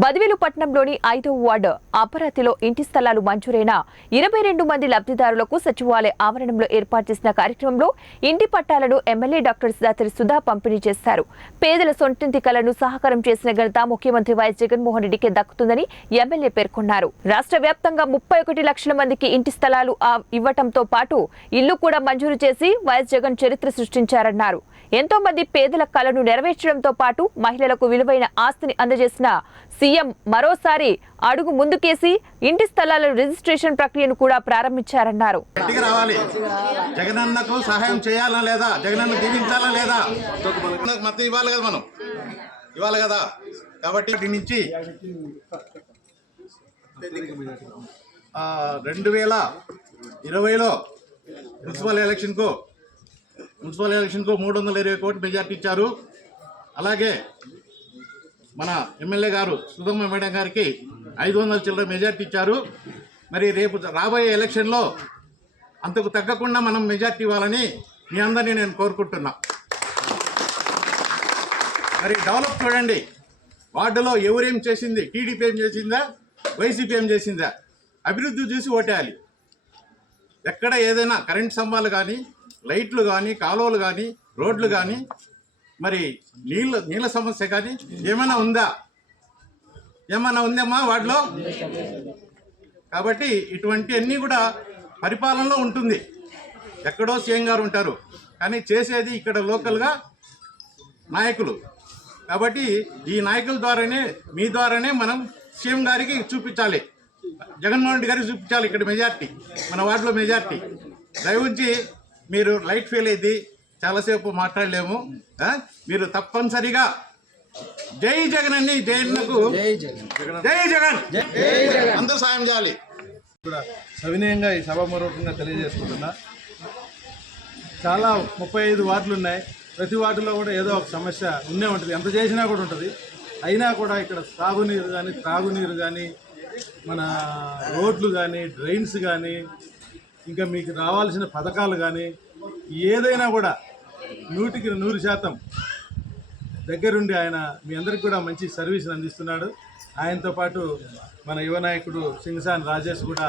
బదివేలు పట్టణంలోని ఐదో వార్డు అపరాతిలో ఇంటి స్థలాలు మంజూరైన ఇరవై రెండు మంది లబ్ధిదారులకు సచివాలయ ఆవరణంలో ఏర్పాటు చేసిన కార్యక్రమంలో ఇంటి పట్టాలను ఎమ్మెల్యే డాక్టర్ దాతరి సుధా పంపిణీ చేశారు పేదల సొంతింటి కలను సహకారం చేసిన ఘనత ముఖ్యమంత్రి వైఎస్ జగన్మోహన్ రెడ్డికి దక్కుతుందని ఎమ్మెల్యే పేర్కొన్నారు. రాష్ట్ర వ్యాప్తంగా ముప్పై ఒకటి లక్షల మందికి ఇంటి స్థలాలు ఇవ్వటంతో పాటు ఇల్లు కూడా మంజూరు చేసి వైఎస్ జగన్ చరిత్ర సృష్టించారన్నారు. ఎంతో మంది పేదల కలను నెరవేర్చడంతో పాటు మహిళలకు విలువైన ఆస్తిని అందజేసిన సీఎం మరోసారి అడుగు ముందుకేసి ఇంటి స్థలాల రిజిస్ట్రేషన్ ప్రక్రియను కూడా ప్రారంభించారన్నారు. జగనన్నకు సహాయం చేయాలా లేదా? జగనన్న దీవించాలా లేదా? మద్దతు ఇవ్వాలి కదా మనం. ఇవ్వాలి కదా. కాబట్టి నుంచి రెండు వేల ఇరవైలో మున్సిపల్ ఎలక్షన్కు మున్సిపల్ ఎలక్షన్కు మూడు వందల ఇరవై కోట్లు మెజార్టీ ఇచ్చారు. అలాగే మన ఎమ్మెల్యే గారు సుధమ్మ మేడం గారికి ఐదు వందల చిల్లర మెజార్టీ ఇచ్చారు. మరి రేపు రాబోయే ఎలక్షన్లో అంతకు తగ్గకుండా మనం మెజార్టీ ఇవ్వాలని మీ అందరినీ నేను కోరుకుంటున్నా. మరి డెవలప్ చూడండి. వార్డులో ఎవరేం చేసింది? టీడీపీ ఏం చేసిందా? వైసీపీ ఏం చేసిందా? అభివృద్ధి చూసి ఓటేయాలి. ఎక్కడ ఏదైనా కరెంట్ స్తంభాలు కానీ లైట్లు కానీ కాలువలు కానీ రోడ్లు కానీ మరి నీళ్ళ నీళ్ళ సమస్య కానీ ఏమైనా ఉందా? ఏమైనా ఉందమ్మా వాటిలో? కాబట్టి ఇటువంటి అన్నీ కూడా పరిపాలనలో ఉంటుంది. ఎక్కడో సీఎం గారు ఉంటారు. కానీ చేసేది ఇక్కడ లోకల్గా నాయకులు. కాబట్టి ఈ నాయకుల ద్వారానే మీ ద్వారానే మనం సీఎం గారికి చూపించాలి. జగన్మోహన్ రెడ్డి గారికి చూపించాలి ఇక్కడ మెజార్టీ మన వార్డులో మెజార్టీ. దయవుంచి మీరు లైట్ ఫెయిల్ అయింది చాలాసేపు మాట్లాడలేము. ఆ? మీరు తప్పనిసరిగా జై జగన్ అని జగన్కు జై జగన్. అందరూ సాయం చేయాలి. కూడా సవినయంగా ఈ సభాపూర్వకంగా తెలియజేసుకుంటున్నా. చాలా ముప్పై ఐదు వార్డులు ఉన్నాయి. ప్రతి వార్డులో కూడా ఏదో ఒక సమస్య ఉండే ఉంటుంది. ఎంత చేసినా కూడా ఉంటుంది. అయినా కూడా ఇక్కడ సాగునీరు కానీ త్రాగునీరు కానీ మన రోడ్లు కానీ డ్రైన్స్ కానీ ఇంకా మీకు రావాల్సిన పథకాలు కానీ ఏదైనా కూడా నూటికి నూరు శాతం దగ్గరుండి ఆయన మీ అందరికి కూడా మంచి సర్వీస్ అందిస్తున్నాడు. ఆయనతో పాటు మన యువ నాయకుడు సింగసాన్ రాజేష్ కూడా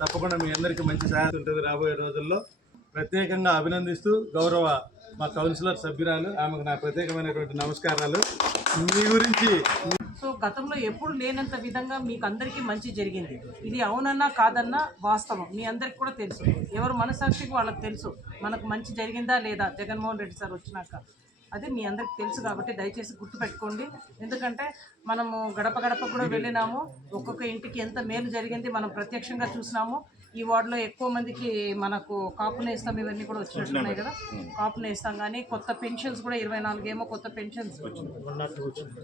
తప్పకుండా మీ అందరికీ మంచి సహాయం ఉంటుంది రాబోయే రోజుల్లో. ప్రత్యేకంగా అభినందిస్తూ గౌరవ మా కౌన్సిలర్ సభ్యురాలు ఆమెకు నా ప్రత్యేకమైనటువంటి నమస్కారాలు. మీ గురించి సో గతంలో ఎప్పుడు లేనంత విధంగా మీకు అందరికీ మంచి జరిగింది. ఇది అవునన్నా కాదన్నా వాస్తవం. మీ అందరికి కూడా తెలుసు. ఎవరు మనసాక్షికి వాళ్ళకి తెలుసు. మనకు మంచి జరిగిందా లేదా? జగన్మోహన్ రెడ్డి సార్ వచ్చినాక. అది మీ అందరికి తెలుసు కాబట్టి దయచేసి గుర్తుపెట్టుకోండి. ఎందుకంటే మనము గడప గడప కూడా వెళ్ళినాము. ఒక్కొక్క ఇంటికి ఎంత మేలు జరిగింది మనం ప్రత్యక్షంగా చూసినాము. ఈ వార్డులో ఎక్కువ మందికి మనకు కాపు నేస్తాం ఇవన్నీ కూడా వచ్చినట్టున్నాయి కదా. కాపు నేస్తాం కానీ కొత్త పెన్షన్స్ కూడా ఇరవై నాలుగేమో కొత్త పెన్షన్స్.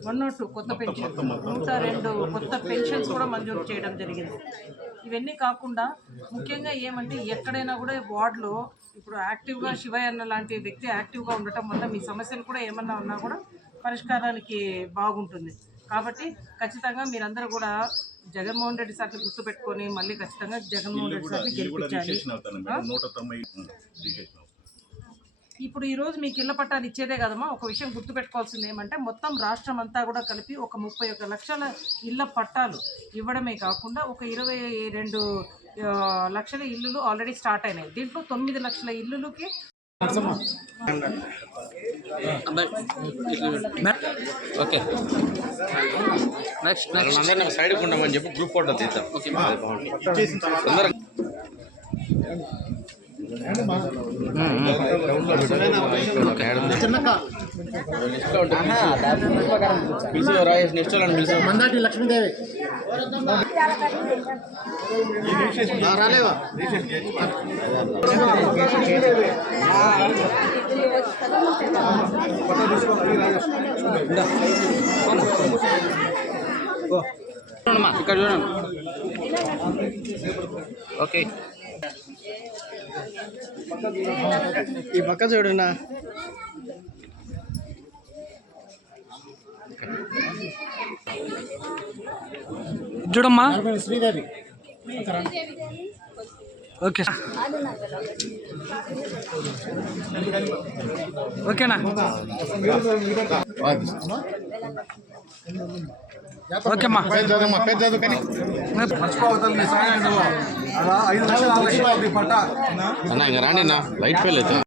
వన్ నాట్ టూ కొత్త పెన్షన్ నూట రెండు కొత్త పెన్షన్స్ కూడా మంజూరు చేయడం జరిగింది. ఇవన్నీ కాకుండా ముఖ్యంగా ఏమంటే ఎక్కడైనా కూడా వార్డులో ఇప్పుడు యాక్టివ్గా శివయ్య అన్న లాంటి వ్యక్తి యాక్టివ్గా ఉండటం వల్ల మీ సమస్యలు కూడా ఏమన్నా ఉన్నా కూడా పరిష్కారానికి బాగుంటుంది. కాబట్టి ఖచ్చితంగా మీరందరూ కూడా జగన్మోహన్ రెడ్డి సార్ని గుర్తుపెట్టుకొని మళ్ళీ ఖచ్చితంగా జగన్మోహన్ రెడ్డి సార్ని గెలిపించాలి. ఇప్పుడు ఈ రోజు మీకు ఇళ్ళ పట్టాలు ఇచ్చేదే కదమ్మా. ఒక విషయం గుర్తుపెట్టుకోవాల్సింది ఏమంటే మొత్తం రాష్ట్రం అంతా కూడా కలిపి ఒక ముప్పై ఒక్క లక్షల ఇళ్ళ పట్టాలు ఇవ్వడమే కాకుండా ఒక ఇరవై రెండు లక్షల ఇల్లులు ఆల్రెడీ స్టార్ట్ అయినాయి. దీంట్లో తొమ్మిది లక్షల ఇల్లులకి ఓకే. నెక్స్ట్ నెక్స్ట్ అందరం సైడ్ ఉండమని చెప్పి గ్రూప్ ఫోటో తీద్దాం. తొందరగా పిలిచి రాయేష్ నెక్స్ట్ వాళ్ళని పిలిచి మందాటి లక్ష్మీదేవి రాలేవా ఇక్కడ చూడండి ఓకే ఈ పక్క చూడన్నా అలా ఐదు లక్షలు ఆరు లక్షలు అవుతుంది పట్ట అన్న ఇంకా రాండి అన్న. లైట్ ఫెయిల్ అవుతుంది.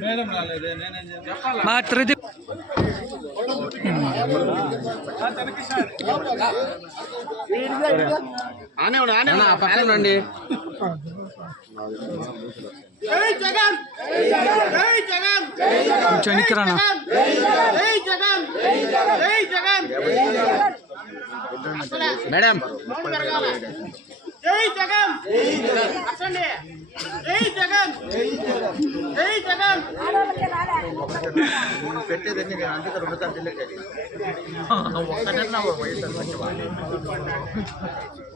మేడం మా త్రిది పక్కన రండి కొంచెం వెనక్కి రానా మేడం జై జగన్ అసండి జై జగన్ జై జగన్